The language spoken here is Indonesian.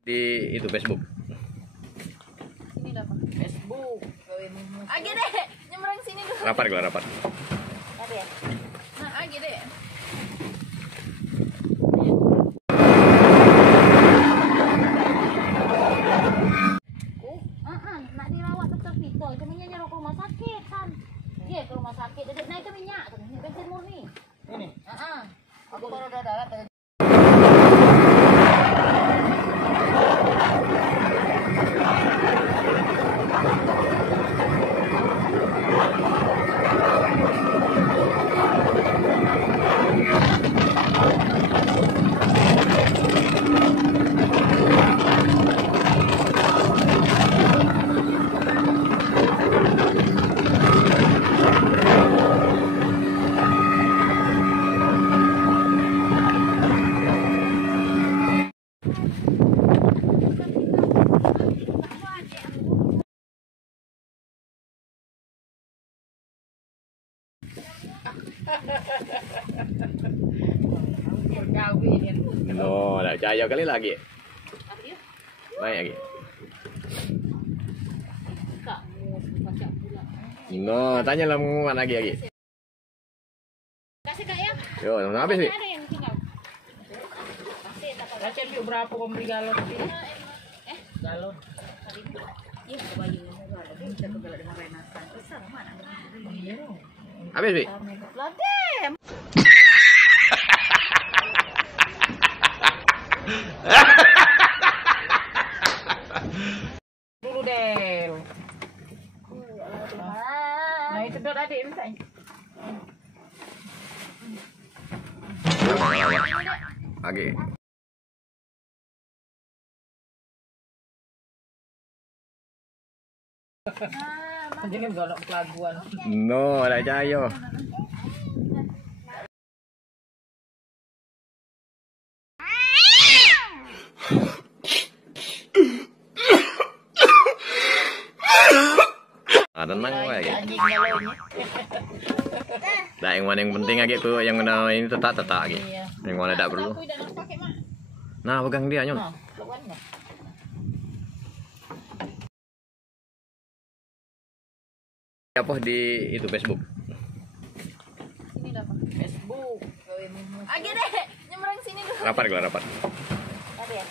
Di itu Facebook. Sini dapat Facebook. Agi deh, nyebrang sini dulu. Rapat gelar rapat. Tadi ya. Nah, Agi deh. Nak dirawat tetap itu, cuman nyerok ke rumah sakit kan. Iya ke rumah sakit, jadi naik ke minyak, bensin murni. Ini. Aku baru udah darat. No, dah jaya kali lagi. Baik lagi. No, tanya lah mana lagi. Kasih Kak ya. Yo, nama habis nih. Ada yang tinggal. Kasih tak apa. Rachel yuk berapa kau beli galon sini? Galon. Iya, ke bayu. Kita kegalak dengan Renatan. Besar mana? Habis, Bi. Ladem. Dulu Del. Nah itu dot adik misalnya. Lagi. Jangan golok pelabuhan. No, dah jaya. Tenang lagi. Anjing galonnya. Dah yang mana yang penting lagi tuh yang mana ini tetap lagi. Iya. Yang mana tak perlu. Aku udah nak pakai mak. Nah, pegang dia nyon. Nah, lawannya. Apa di itu Facebook. Sini dapat. Facebook. Agi deh, nyebrang sini dulu. Rapat gelar rapat. Tadi ya.